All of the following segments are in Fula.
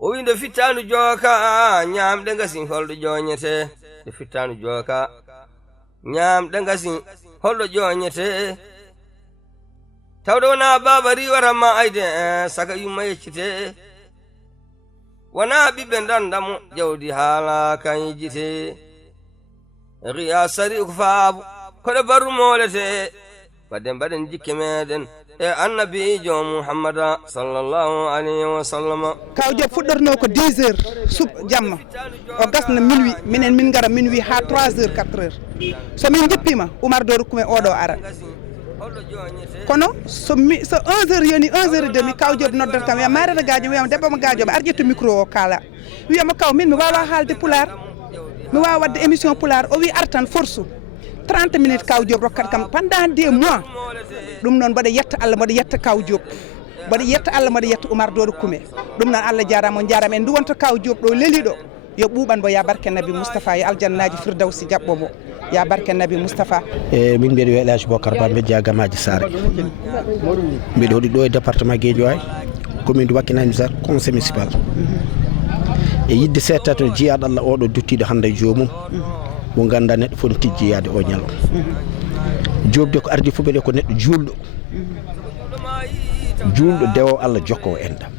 o wi nde fittaandu jooka ñaamɗe ngasin holɗo jooñete nde fittaandu jooka ñaamɗe ngasin holɗo jooñete tawde wonaa baaba riwatanma ayde saka yumma yeccite wonaa ɓiɓɓe ndandamo jawdi haala kan yijjite riya sari ko faabu koɗe barru moolete wadde mbaɗen jikke meɗen e annabijo Muhammada sallallahu alayhi wa sallam. Kaw Diop fuɗɗorno ko 10 heures jamma o gasna minuit min gara minuit ha 3 heures 4 heures so min jippima Oumar Doru kume oɗo ara kono so 1 heure yoni 1 heure et demi Kaw Diop noddata kam wiya marata gadio wiyama debbo mo gadioɓe ar ƴettu micro o kala wiyama kaw min mi wawa haalde pular mi wawa wadde émission pular o wi artan force 30 minutes Kaw Diop rokkat kam pendant des mois ɗum noon mbaɗa yetta Allah mbaɗa yetta Kaw Diop mbaɗa yetta Allah mbaɗa yetta Oumar Doru kume ɗum noon Allah jarama on jarama en duwonto Kaw Diop ɗo leeliɗo yo ɓuuɓan bo ya barke nabi Moustapha yo aljannaji firdawsi jaɓɓo mo ya barke nabi Moustapha. Min mbiɗa wiya Elhaji Bocar Ba mbejja Gamaji Sare mbiɗa hoɗi ɗo e département Guédiawaye commune de Wakhinane Nimzatt conseil municipal e yidde seetta to jiyaɗo Allah oɗo duttiɗo hande e jomum mo ganda neɗɗo fof no tijjiyade o ñalawma jobde ko ardi fuɓe ɗe ko neɗɗo julɗo dewo Allah jokkowo enɗam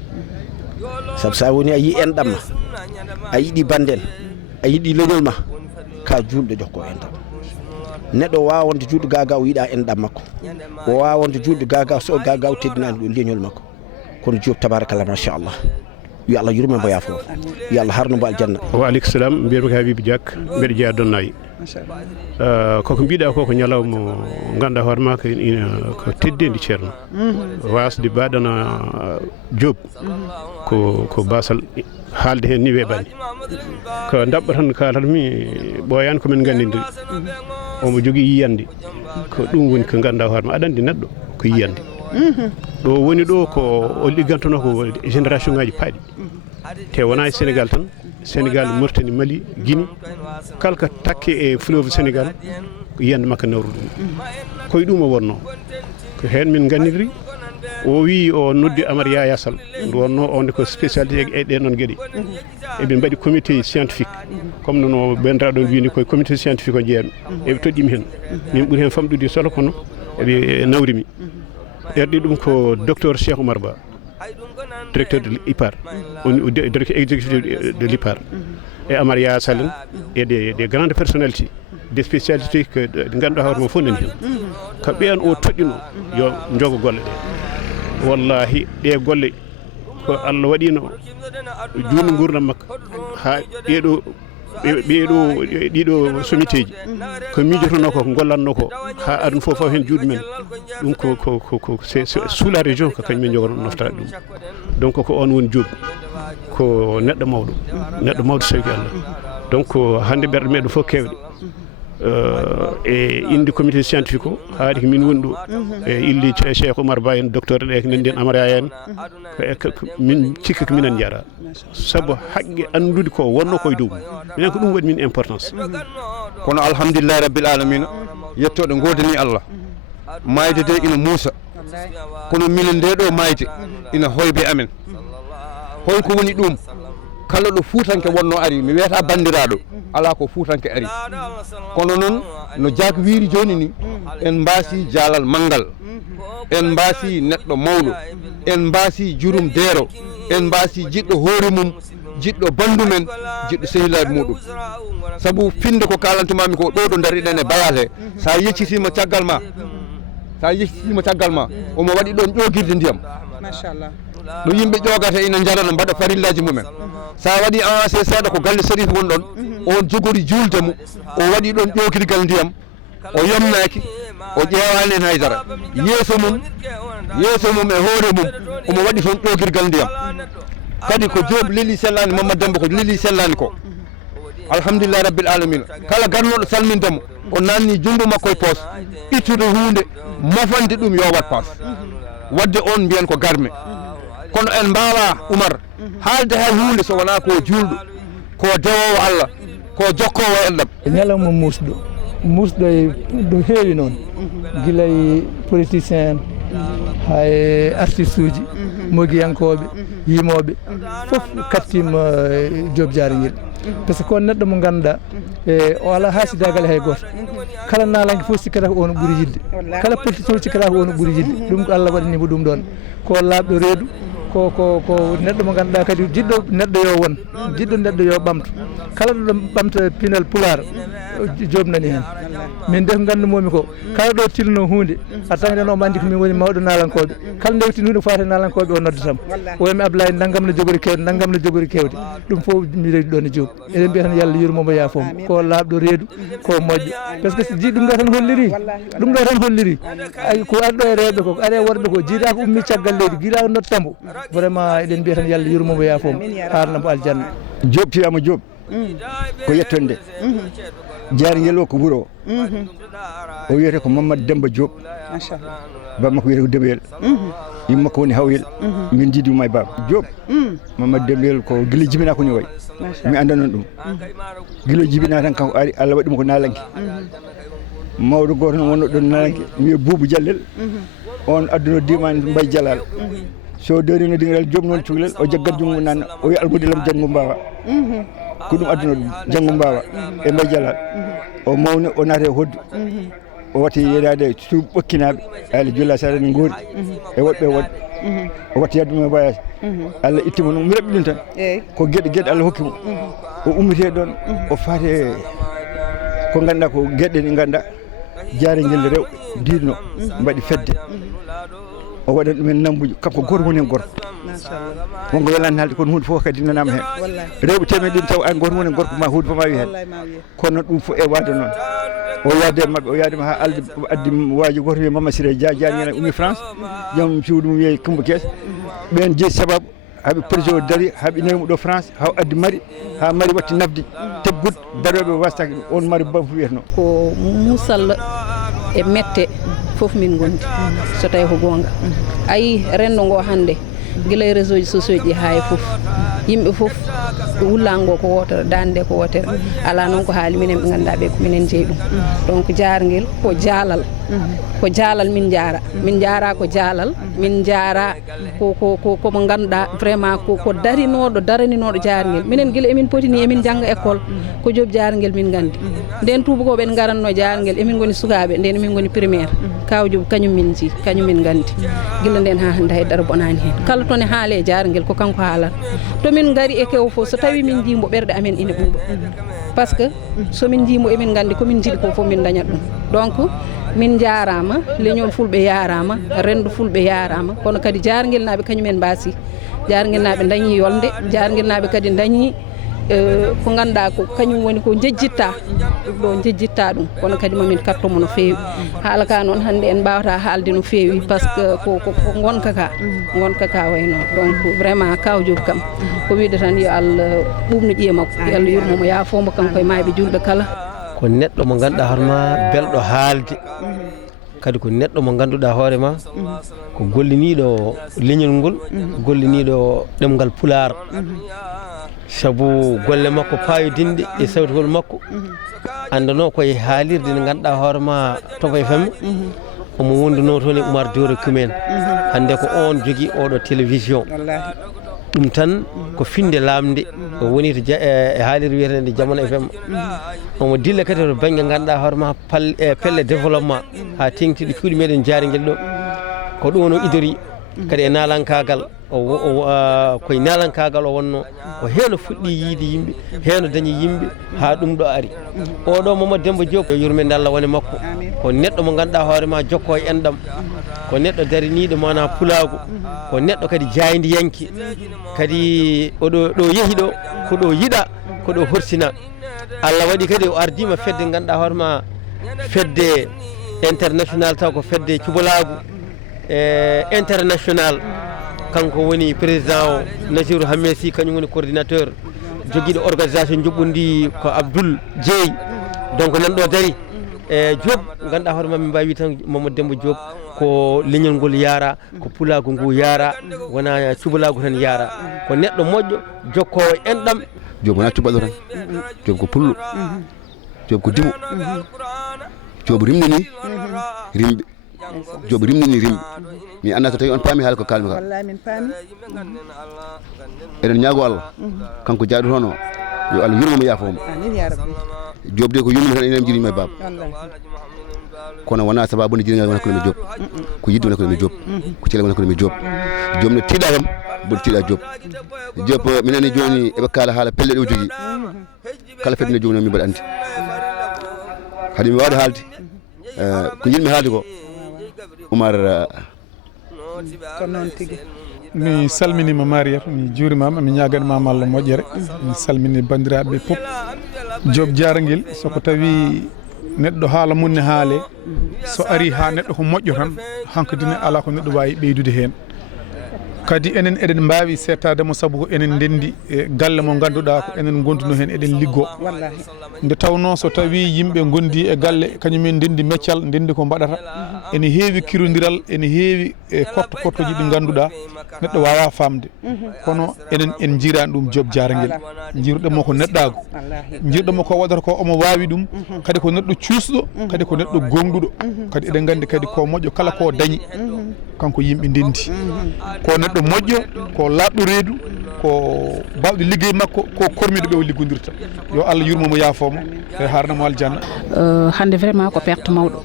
saabu sa woni a yi enɗam ma a yiɗi banden a yiɗi leñol ma ka julɗo jokkowo enɗam neɗɗo wawa wonde julɗo gaga o yiɗa enɗam makko o wawa wonde julɗo gaga so gaga o teddinani ɗo leñol makko kono Diop tabarakallah machallah yo Allah yurme mbo yaafo yo Allah harno mbo aljanna. Wa aleykum salam mbiyatmi ko Habibou Diak mbeɗa jeeya Donnayi koko mbiɗa ko ñalawma ganduɗa hoore ma ko teddendi ceerno wasde baɗana Diop ko basal haalde hen ni weeɓani ko dabɓa tan kalatmi ɓoyani komin gandidiri omo jogui yiyande ko ɗum woni ko ganduɗa hoore ma aɗa andi neɗɗo ko yiyande ɗo woni ɗo ko o liggantono ko génération ngaji paaɗi te wona e Sénégal tan Sénégal Mauritanie Mali Guinée kala ko takke e fleuve Sénégal ko yiyande makko nawru ɗum koye ɗum o wonno ko hen min gandidiri o wi o noddi Amar Yaya Sall nde wonno onde ko spécialité e ɗen ɗon gueɗe eɓe mbaɗi comité scientifique comme nono ɓendraɗon wini koye comité scientifique o jeeyami eɓe toɗɗimi hen min ɓuuri hen famɗude solo kono eɓe nawrimi erɗi ɗum ko docteur Cheikh Oumar Ba directeur de l'IPAR directeur exécutif de l'IPAR et Amar Yaya Sall et des grandes personnalités des spécialités que ɗi ganduɗa hoore mo fof nani hen ko ɓen o toɗɗino yo jogo golle ɗe wallahi ɗe golle ko Allah waɗino juutno gurdam makko ha ɗiɗo sommité ji ko mijotono ko gollanno ko ha aduna fof hen juuɗe men ɗum ko c'est sous la région ko kañumen jogono naftade ɗum donc ko on woni Diop ko neɗɗo mawɗo sawki Allah donc hande ɓerɗe meɗen fof kewɗe e inde comité scientifique o haadi ko min woni ɗo e illi Cheikh Oumar Ba en docteur ɗe ko nandi en Amara Yaya en min cikka ko minen jara sabu haqqe andude ko wonno koye dow minen ko ɗum waɗi min importance kono alhamdulillahi rabbil alamina yettoɗo godani Allah mayde de ina muusa kono minen nde ɗo mayde ina hoybe amen hoy ko woni ɗum kala ɗo fuutanke wonno ari mi wiyata bandiraɗo ala ko fuutanke ari kono noon no Diak wiiri joni ni en mbasi jaalal manggal en mbasi neɗɗo mawɗo en mbasi jurum deero en mbasi jiɗɗo hoore mum jiɗɗo bandumen jiɗɗo sehilaɓe muɗum saabu finde ko kalantumami ko ɗo ɗo dariɗen e bayal he sa yeccitima caggal ma omo waɗi ɗon ƴogirde ndiyam machallah no yimɓe ƴogata ina jarana mbaɗa farillaji mumen sa waɗi avancé seeɗa ko galle Sérif won ɗon on jogori julde mo o waɗi ɗon ƴogirgal ndiyam o yomnaki o ƴewani hen haydara yeeso mum e hoore mum omo waɗi toon ƴogirgal ndiyam kadi ko Diop leli sellani Mamadou Demba ko leli sellani ko alhamdulillah rabbil alamina kala garnoɗo salmindemo o nanni junggo makko e poos ittude hunde mofande ɗum yo wat paas wadde on mbiyen ko garme kono en mbawa Oumar haalde hay hunde so wona ko julɗo ko dewowo Allah ko jokkowo enɗam ñalawma musɗo e ɗo heewi noon guila e politicien en hay artiste uji mogiyankoɓe yimoɓe fof kattima Diop Diaringuel par ce que ko neɗɗo mo ganduɗa o ala hasidagal hay goto kala nalanke fof sikkata ko ono ɓuuri yidde kala politicien sikkata ko ono ɓuuri yidde ɗum ko Allah waɗanimo ɗum ɗon ko labɗo reedu ko neɗɗo mo ganduɗa kadi jiɗɗo neɗɗo yo won jiɗɗo neɗɗo yo ɓamto kala ɗo ɓamta pinal pular Diop nani hen min de ko gandumomi ko kala ɗo tilno hunde a tawden omo andi ko min woni mawɗo nalankoɓe kala ndewti hunde fate nalankoɓe o noddatamo o wiyami Ablaye naggam no jogori kewde naggam no jogori kewde ɗum fof mi rewi ɗon e Diop eɗen mbiya tan Yallah yurmomo yafomo ko labɗo reedu ko moƴƴo par ce que ji ɗum ɗo tan holliri ɗum ɗo tan holliri ko arɗo e rewɓe ko are worɓe ko jiiɗa ko ummi caggal leydi guiɗa ko nottamo vraiment eɗen mbiya tan Yallah yurmomo yafomo harnamo aljanna Diop tiyama Diop ko yettonde Diaringuel o ko wuuro o wiyete ko Mamadou Demba Diop bammakko wiyete ko Dembeyel yimmakko woni Hawyel min jiiduma e baba Diop Mamadou Dembeyel ko guila jibina ko ni way mi anda noon ɗum guila jibina tan kanko ari Allah waɗimo ko nalanke mawɗo goto noon wonno ɗon nalanke wiye Boubou Diallel on adduno dimani Mbaye Dialal so dorino dingal Diop noon cukalel o jaggat jungo nan o wi almudilam janggo mbawa ko ɗum adduno ɗum janggo mbawa e Mbaye Dialal o mawni o naate hoddu o watti yeɗade suuɓi ɓokkinaɓe Allah julla sara ni goori e woɗɓe woɗɓe o watti yadduma voyage Allah ittimo noon mi raɓɓi ɗum tan ko gueɗe Allah hokkimo o ummite ɗon o faate ko ganduɗa ko gueɗe ɗe ganduɗa Diaringuel rewɓe dirno mbaɗi fedde o waɗan ɗumen nambuji kanko goto woni hen gorko wonko welani haalde kono hunde fof kadi nanama hen rewɓe temeɗe ɗin taw an goto woni hen gorko ma hunde fof ma wi hen kono ɗum fof e wade noon o yaade mabɓe o yaadema ha addi waji goto wiye Mamadou Siré Diagne ummi France joom cuuɗi mum wiye Coumba Kess ɓen jeeyi sababu haaɓe projet o daari haaɓe nawimo ɗo France haw addi mari ha mari watti nafde teggude daroɓe wastaki on mari bamfo wiyeteno ko musalla e mette fof min gondi so tawi ko gonga ayi rendo ngo hande guila e réseau ji sociaux ji ha e fof yimɓe fof wullango ko wotere dande ko wotere ala noon ko haali minen ɓe ganduɗa ɓe ko minen jeeyi ɗum donc Diaringuel ko jaalal min jaara ko jaalal min jaara komo ganduɗa vraiment ko daraninoɗo Diaringuel minen guila emin potini emin jangga école ko Diop Diaringuel min gandi nden tubakoɓe en garanno Diaringuel emin goni sukaɓe nden emin goni primaire kaw Diop kañum min ji kañum min gandi guila nden ha hande haydara bonani hen kala toon e haale Diaringuel ko kanko haalata tomin gari e kew fof so tawi min jimbo ɓerɗe amen ina ɓuuɓa par ce que somin jimbo emin gandi komin jiiɗi ko fof min dañat ɗum donc min jarama leñol fulɓe yarama rendo fulɓe yarama kono kadi Diaringuel naɓe kañumen mbasi Diaringuel naɓe dañi yolde Diaringuel naɓe kadi dañi ko ganduɗa ko kañum woni ko jejjitta ɗum ɗo jejjitta ɗum kono kadi mamin kattomo no feewi haala ka noon hande en mbawata haalde no feewi par ce que ko gonka ka wayno donc vraiment kaw Diop kam ko wiide tan yo Allah ɓuɓno ƴiye makko yo Allah yurmomo yafomo kanko e mayɓe julɓe kala ko neɗɗo mo ganduɗa hoorema belɗo haalde kadi ko neɗɗo mo ganduɗa hoorema ko golliniɗo leñol ngol golliniɗo ɗemgal pular sabu golle makko payodinde e sawtogol makko andano koye haalirde nde ganduɗa hoorema Top FM omo wonduno toon e Oumar Dioro Kumen hande ko on jogui oɗo télévision ɗum tan ko finde lamde o woni to e haalirde wiyetede Jamano FM omo dilla kadi to banggue ganduɗa hoorema pelle développement ha tengtiɗo cuuɗi meɗen Diaringuel ɗo ko ɗum o idori kadi e nalankagal koye nalankagal o wonno o heeno fuɗɗi yiide yimɓe heeno dañi yimɓe ha ɗum ɗo ari oɗo Mamadou Demba Diop yurmede Allah woni makko ko neɗɗo mo ganduɗa hoorema jokko e enɗam ko neɗɗo dariniɗo mana pulago ko neɗɗo kadi jaydiyanki kadi oɗo ɗo yeehi ɗo ko ɗo yiɗa ko ɗo horsina Allah waɗi kadi o ardima fedde ganduɗa hoorema fedde international taw ko fedde cubalagu international kanko woni président o Nasirou Hammesi kañum woni coordinateur joguiɗo organisation juɓɓudi ko Abdoul Dieye donc nanɗo dari e Diop ganduɗa hoorema min mbawi tan Mamadou Demba Diop ko leñol ngol yaara ko pulago ngu yaara wona cubalago tan yaara ko neɗɗo moƴƴo jokkowo enɗam Diop wona cuɓaɗo tan Diop ko pullo Diop ko dimo Diop rimnini rimɓe Diop rimnini rimɓe mi anda so tawi on paami haala ko kalmi ka wallahi min paami eɗen ñaago Allah kanko jaaɗo toon o yo Allah yurmomo yaafomo amin ya rabbi Diop de ko yurmi tan enen jirima e baba wallahi kono wona sababu ne jirigal wona ko mi Diop ko yidde wona ko mi Diop ko cele wona ko mi Diop Diop ne tiiɗa kam boɗo tiiɗa Diop minani joni eɓe kaala haala pelle ɗe o jogui kala fedde nde jogui noon min mbaɗa andi haade mi wawde haalde ko jiɗmi haalde ko Oumar ko noon tigi mi salminima Mariétou mi juurimama mi ñaganimama Allah moƴƴere mi salmini bandiraɓe fof Diop Diaraguel soko tawi neɗɗo haala mum ne haale so ari ha neɗɗo ko moƴƴo tan hankkadine ala ko neɗɗo wawi ɓeydude hen kadi enen eɗen mbawi settademo saabu ko enen ndendi e galle mo ganduɗa ko enen gonduno hen eɗen liggo nde tawno so tawi yimɓe gondi e galle kañumen ndendi meccal ndendi ko mbaɗata ene heewi kirodiral ene heewi e porte ji ɗi ganduɗa neɗɗo wawa famde kono enen en jirani ɗum Diop Diaraguel jiruɗomo ko neɗɗago jiruɗomo ko waɗata ko omo wawi ɗum kadi ko neɗɗo cuusɗo kadi ko neɗɗo gonɗuɗo kadi eɗen gandi kadi ko moƴƴo kala ko dañi kanko yimɓe ndendi ko neɗɗo moƴƴo ko laɓɗo reedu ko bawɗo liggey makko ko kormiɗo ɓe o liggodirta yo Allah yurmomo yaafomo e harnamo aljanna hande vraiment ko perte mawɗo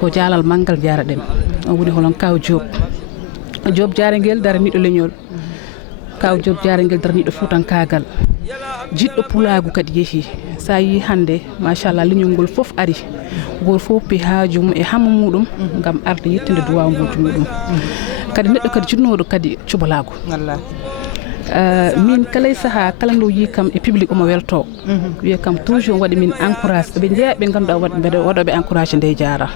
ko jaalal manggal jaraɗen o woni holon kaw Diop Diaraguel daraniɗo leñol kaw Diop Diaraguel daraniɗo fuutankagal jiɗɗo pulagu kadi yeehi sa yi hande machallah leñol ngol foof ari goto fof pi haaju mum e hammu muɗum gam arde yettinde duwawuji muɗum kadi neɗɗo kadi jinnoɗo kadi cubalago min kala saaha kala nde yi kam e public omo welto wiya kam toujours waɗi min encourage ɓe jeeya ɓe ganduɗa waɗoɓe encourage nde jaara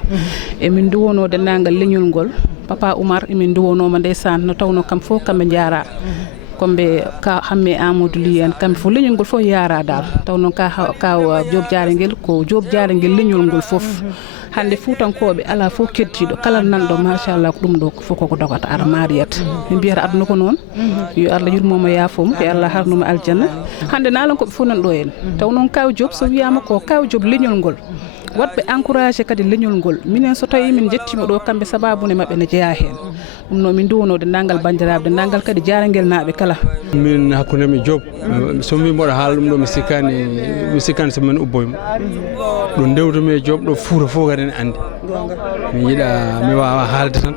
emin duwono dendagal leñol ngol papa Oumar emin duwonoma ndeysan no tawno kam fof kamɓe jaara kombe ka hamme Amadou Ly en kamɓe fof leñol ngol fof yaara dal tawno kaw Diop Diaraguel ko Diop Diaraguel leñol ngol fof hande fuutankoɓe ala fof keddiɗo kala nanɗo machallah ko ɗum ɗo fof koko dogata ara Mariétou min mbiyata aduna ko noon yo Allah yurmomo yaafomo yo Allah harnumo aljanna hande nalankoɓe fof nan ɗo en taw noon kaw Diop so wiyama ko kaw Diop leñol ngol wadɓe encouragé kadi leñol ngol minen so tawi min jettima ɗo kamɓe sababune mabɓe ne jeeya hen ɗum noon min duwono dendagal bandiraɓe dendagal kadi Diaraguel naaɓe kala min hakkudemi Diop somi wi mboɗo haala ɗum ɗo mi sikkani somin ubboymo ɗo ndewdumi e Diop ɗo fuura fof kadi ne andi mi yiiɗa mi wawa haalde tan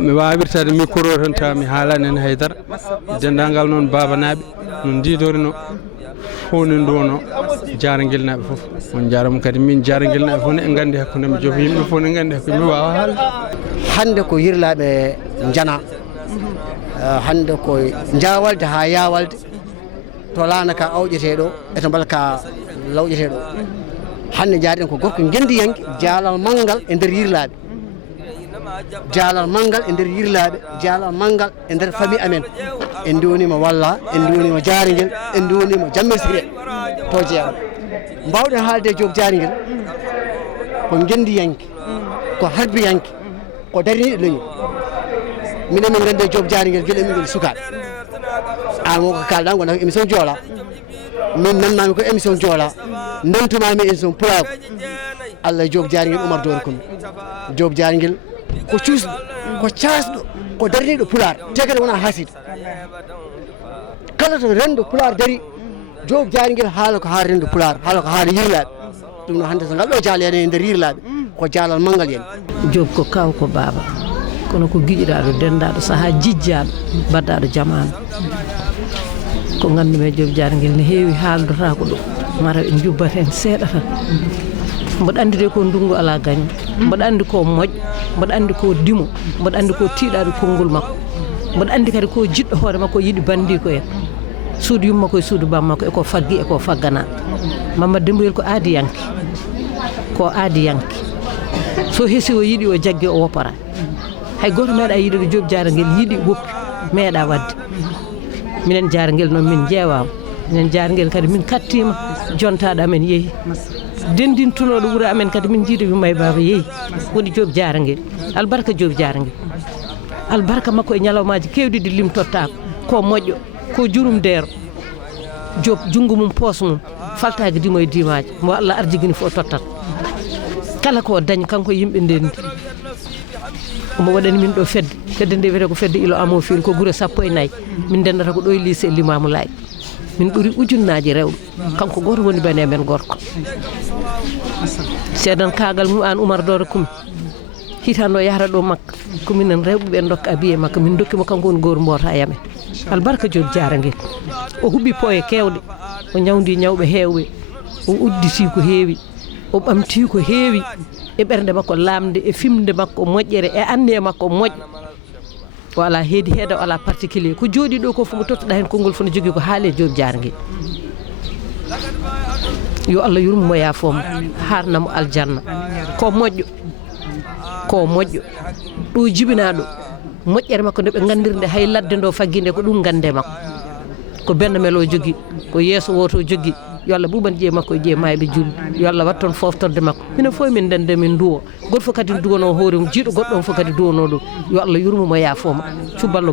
mi wawa wirtade micro tan tawa mi haalani hen haydara dendagal noon babanaɓe no didorino fof ne duwono Diaraguel naaɓe fof on jarama kadi min Diaraguel naaɓe fof ne en gandi hakkudemi Diop yimɓe fof ne gandi hakkude mi wawa haalde hande ko yirlaɓe jana hande ko jawalde ha yawalde to laana ka awƴeteɗo eto mbal ka lawƴeteɗo hande jaariɗen ko gorko gendiyanke jaalal manggal e nder yirlaɓe jaalal manggal e nder yirlaɓe jaalal manggal e nder famille amen en donima walla en donima Diaraguel en donima Jammel Siré to jeeram mbawɗen haalde Diop Diaraguel ko gendiyanke ko harbiyanke ko dariniɗo leñol minen min gandi Diop Diaraguel gueɗe min goni sukaɓe an wonko kalɗa gonɗa ko émission Joola min nannami ko émission Joola nantumami émission Pulago Allah Diop Diaraguel Oumar Dore Koumi Diop Diaraguel ko cuusɗo ko casɗo ko dariniɗo Pular te kadi wona haside kala to rendo Pular dari Diop Diaraguel haala ko haala rendo Pular haala ko haala yirlaɓe ɗum no hande so ngal ɗo jaalede e nder yirlaɓe ko jaalal manggal yen Diop ko kaw ko baba kono ko giƴiraɗo dendaɗo saaha jijjaɗo baddaɗo jamanu ko gandumi e Diop Diaraguel ne heewi haaldota ko ɗum mara en jubbat hen seeɗa tan mboɗo andi de ko ndungu ala gaño mboɗo andi ko moƴƴo mboɗo andi ko dimo mboɗo andi ko tiiɗaɗo konngol makko mboɗo andi kadi ko jiɗɗo hoore makko yiiɗi bandi ko en suudu yummakko e suudu bammakko eko faggi eko faggana Mamadou Demboyel ko aadi yanke so heesi o yiiɗi o jagge o woppora hay goto meeɗa yiiɗoɗo Diop Diaraguel yiiɗi woppi meeɗa wadde minen Diaraguel noon min jeewama minen Diaraguel kadi min kattima jontaɗo amen yeehi dendintunoɗo wuuro amen kadi min jiiɗo yumma e baba yeehi woni Diop Diaraguel albarka Diop Diaraguel albarka makko e ñalawmaji kewɗi ɗi limtottako ko moƴƴo ko jurum deero Diop junggo mum poos mum faltaki dimo e dimaji mo Allah arjiguini fof tottat kala ko dañi kanko yimɓe ndendi omo waɗani min ɗo fedde nde wiyete ko fedde ilo amo fil ko gure 14 min dendata ko ɗo e lycée Limamou Laye min ɓuri ujunnaji rewɓe kanko goto woni bane men gorko seedan kagal mum an Oumar Doro Coumé hitande o yahata ɗo makka kominen rewɓe ɓe dokka abiye makka min dokkimo kanko woni goto mbota yamen albarka Diop Diarraguel o huɓɓi poye kewɗe o ñawdi ñawɓe heewɓe o udditi ko heewi o ɓamti ko heewi e ɓernde makko lamde e fimde makko moƴƴere e anne makko moƴƴo o ala heedi heeda o ala particulier ko jooɗi ɗo ko fof mo tottoɗa hen konngol fof ne jogui ko haale Diop Diarraguel yo Allah yurmomo yaafoma harnamo aljanna ko moƴƴo ɗo jibina ɗo moƴƴere makko nde ɓe gandirde hay ladde ndo fagginde ko ɗum gande makko ko benno melo o jogui ko yeeso woto jogui yo Allah ɓuɓan ƴee makko e ƴee mayɓe julɓe yo Allah wat toon foftorde makko minen fof min dende min duwo goto fof kadi duwono hoore mum jiiɗo goɗɗo on fof kadi duwono ɗum yo Allah yurmomo yaafoma cuballo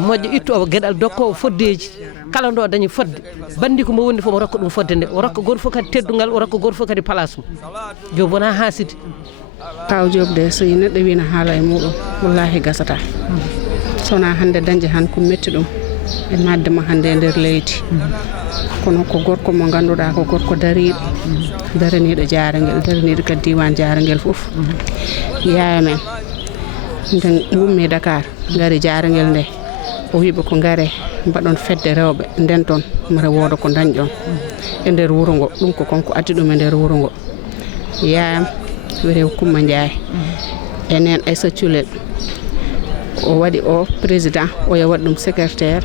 moƴƴo ittowo gueɗal dokkowo foddeji kala ndo dañi fodde bandi ko mo woni fof mo rokka ɗum fodde nde o rokka goto fof kadi teddugal o rokka goto fof kadi place mum Diop wona haaside kaw Diop de so neɗɗo wina haala e muɗum wallahi gasata sona hande dañde han ko metti ɗum e maddema hande e nder leydi kono ko gorko mo ganduɗa ko gorko dariɗo daraniɗo Diarraguel daraniɗo kadi diwan Diarraguel foof yaya men nde gummi Dakar gari Diarraguel nde o wiɓe ko gaare mbaɗon fedde rewɓe nden toon mata wooda ko dañƴon e nder wuuro ngo ɗum ko konko addi ɗum e nder wuuro ngo yayam wiyete Coumba Ndiaye enen Aissa Thioulel o waɗi o président o yo waɗ ɗum secrétaire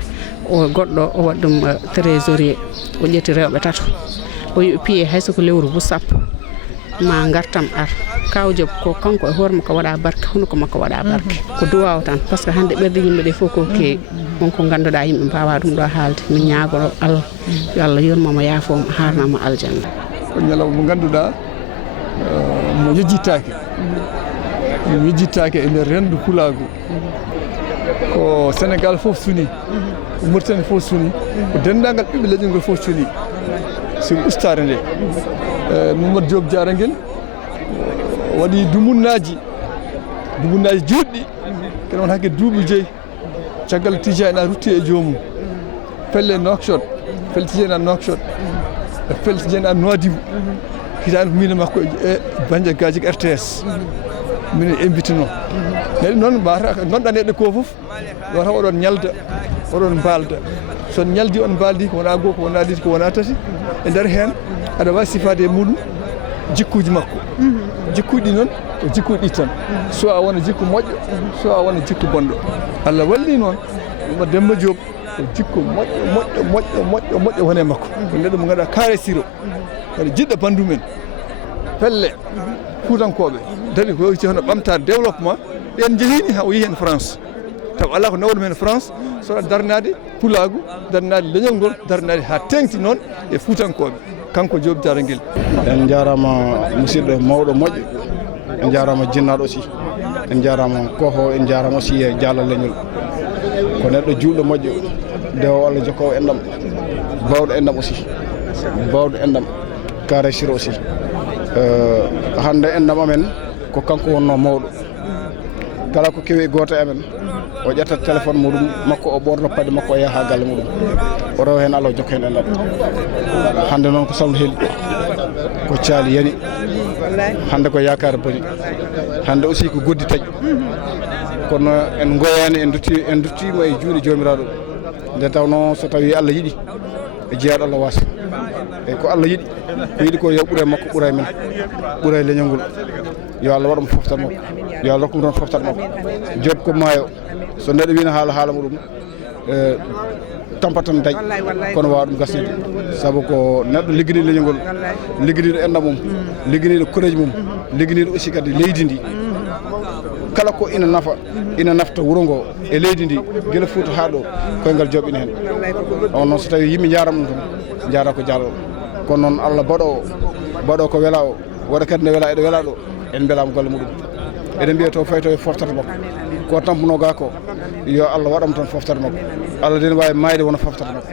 o goɗɗo o waɗ ɗum trésorier o ƴetti rewɓe tato o yiɓe piye hayso ko lewru bu sappo ma gartam ar kaw Diop ko kanko e hoore makko waɗa barke hono ko makko waɗa barke ko duwaw tan par ce que hande ɓerde yimɓe ɗe fof ko keewi wonko ganduɗa yimɓe mbawa ɗum ɗo haalde min ñaagoro Allah yo Allah yurmomo yaafoma harnamo aljanna ko ñalawma mo ganduɗa mo yejjittake e nder rendu Pulagu ko Sénégal fof suni ko Mauritanie fof suni ko dendagal ɓiɓɓe leƴƴol ngol fof suni siko ustare nde Mamadou Diop Diarraguel waɗi dumunnaji juɗɗi kene won hakke duuɓi 5 caggal Tijani rutti e joomum pelle Nouakchott pelle Tijani Nouakchott e pelle Tijani Nouadhibou hitande ko mine makko e banje gaji RTS minen invitino neɗɗo noon mbawata gonɗa neɗɗo ko foof wata oɗon ñalda oɗon mbalda son ñaldi on mbaldi ko wona goho ko wona ɗiɗi ko wona tati e nder hen aɗa wawi sifade e muɗum jikkuji makko jikkuji ɗi noon ko jikkuji ɗi tan soit wona jikku moƴƴo soit wona jikku bonɗo Allah walli noon ɗuma Demba Diop ko jikku moƴƴo wone makko ko neɗɗo mo ganduɗa kaare siro kadi jiɗɗo bandumen pelle Fuutankoɓe dari ko yowiti hono ɓamtade développement ɗen jeehini ha o yeehi hen France taw ala ko nawɗum hen France soɗa darnade Pulagu darnade leñol ngol darnade ha tengti noon e Fuutankoɓe kanko Diop Diarraguel en jarama musidɗo mawɗo moƴƴo en jarama jinnaɗo aussi en jarama koho en jarama aussi e diallo leñol ko neɗɗo julɗo moƴƴo dewo Allah jokkowo endam bawɗo endam aussi bawɗo endam kare siro aussi hande endam amen ko kanko wonno mawɗo kala ko kewi goto amen o ƴetta téléphone muɗum makko o ɓorno paɗe makko o yaha ha galle muɗum o rewa hen Allah o jokka hen endam hande noon ko saldu heeli ko caali yani hande ko yakare boni hande aussi ko goddi taƴi kono en goyani en duttima e juuɗe jomiraɗo nde tawno so tawi Allah yiiɗi e jeeyaɗo Allah wasa e ko Allah yiiɗi ko yiiɗi ko yo ɓuure makko ɓuura men ɓuura e leñol ngol yo Allah waɗamo foftat makko yo Allah rokkum toon foftat makko Diop ko maayo so neɗɗo wina haala muɗum tampatan dañ kono wawa ɗum gasnede saabu ko neɗɗo ligginiɗo leñol ngol ligginiɗo endam mum ligginiɗo koreji mum ligginiɗo aussi kadi leydi ndi kala ko ina nafta wuuro ngo e leydi ndi guila Fouta ha ɗo koyngal Diop ina hen on noon so tawi yimɓe jarama ɗum tan jara ko jalowo kono noon Allah baɗo ko wela o waɗa kadi nde wela eɗo wela ɗo en belama golle muɗum eɗen mbiya to fayto e foftata makko ko tampuno ga ko yo Allah waɗamo tan foftata makko Allah ne wawi mayde wona foftata makko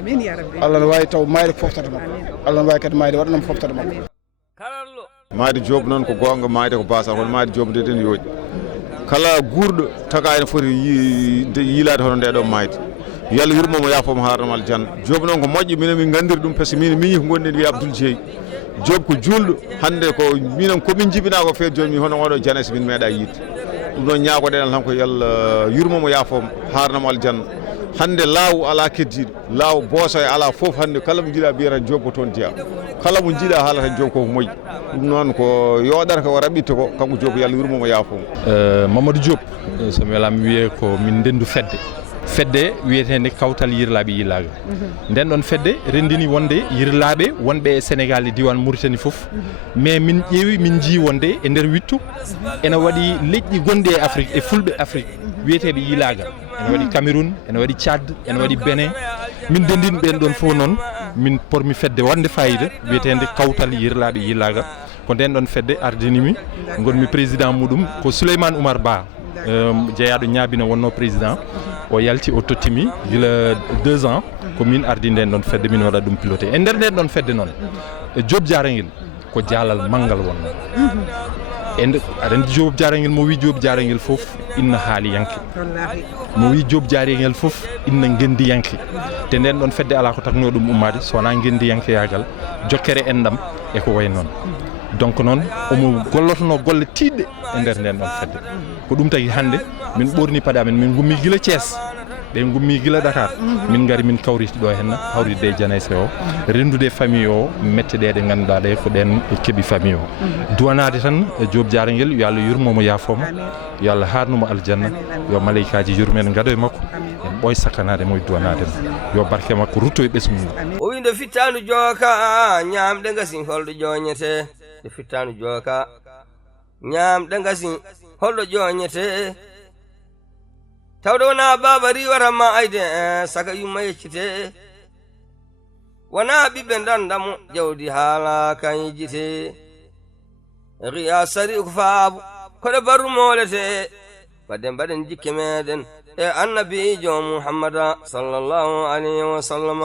Allah ne wawi taw mayde ko foftata makko Allah ne wawi kadi mayde waɗanamo foftata makko mayde Diop noon ko gonga mayde ko basa kono mayde Diop nde den yooƴi kala guurɗo taka ene foti yiilade hono nde ɗo mayde yo Allah yurmomo yaafomo haranamo aljanna Diop noon ko moƴƴi minen min gandiri ɗum par ce que min miñi ko gonɗen wiye Abdoul Dieye Diop ko julɗo hande ko minen komin jibina ko feet joni min hono oɗo janese min meeɗa yiide ɗum noon ñaagoɗen tan ko yo Allah yurmomo yaafomo haranamo aljanna hande laaw ala keddiɗo laaw boosa e ala fof hande kala mo jiiɗa mbiyata Diop ko toon jeeya kala mo jiiɗa haalata Diop koko moƴƴi ɗum noon ko yoɗata ko raɓɓitta ko kanko Diop yo Allah yurmomo yaafomo Mamadou Diop somi welama wiye ko min ndendu fedde wiyetende kawtal yirlaaɓe yillaga nden ɗon fedde rendini wonde yirlaaɓe wonɓe e Sénégal e diwan Mauritanie fof mais min ƴeewi min jii wonde e nder wittu ene waɗi leƴƴi gonɗi e Afrique e fulɓe Afrique wiyeteɓe yilaga ene waɗi Cameroun ene waɗi Tchad ene waɗi Benin min dendin ɓen ɗon fof noon min pormi fedde wonde fayida wiyetende kawtal yirlaaɓe yillaga ko nden ɗon fedde ardinimi gonmi président muɗum ko Souleymane Oumar Ba jeeyaɗo ñaabina wonno président o yalti o tottimi gila 2 ans ko min ardi nden ɗon fedde min waɗa ɗum piloté e nder nden ɗon fedde noon Diop Diarraguel ko jaalal manggal wonno aɗa Diop Diarraguel mo wi Diop Diarraguel fof inna haali yanke mo wi Diop Diarraguel fof inna gendi yanke te nden ɗon fedde ala ko takno ɗum ummade so wona gendi yanke yagal jokkere endam e ko way noon donc noon omo gollotono golle tiɗɗe e nder nden ɗon fedde ko ɗum tagi hande min ɓorni paɗe amen min gummi gila Thiès ɓe gummi gila Dakar min gari min kawriti ɗo henna hawride e janayse o rendude famille o mette ɗe ganduɗa ɗe ko ɗen keeɓi famille o duwanade tan e Diop Diarraguel yo Allah yurmomo yaafomo yo Allah harnumo aljanna yo maleykaji yurmen gado e makko en ɓoy sakanade mo duwanademo yo barke makko rutto e ɓesmu o wi nde fittanu jooka ñamɗe gasin holɗo joñete nde fittanu jooka ñamɗe gasin holɗo joñete tawde wona baba riwatanma ayde saka yumma yeccite wona ɓiɓɓe dandamo jawdi haala kan yijite riya sari ko faabu koɗe barru molete wadde mbaɗen jikke meɗen e annabijo Muhammada sallallahu alayhi wa sallam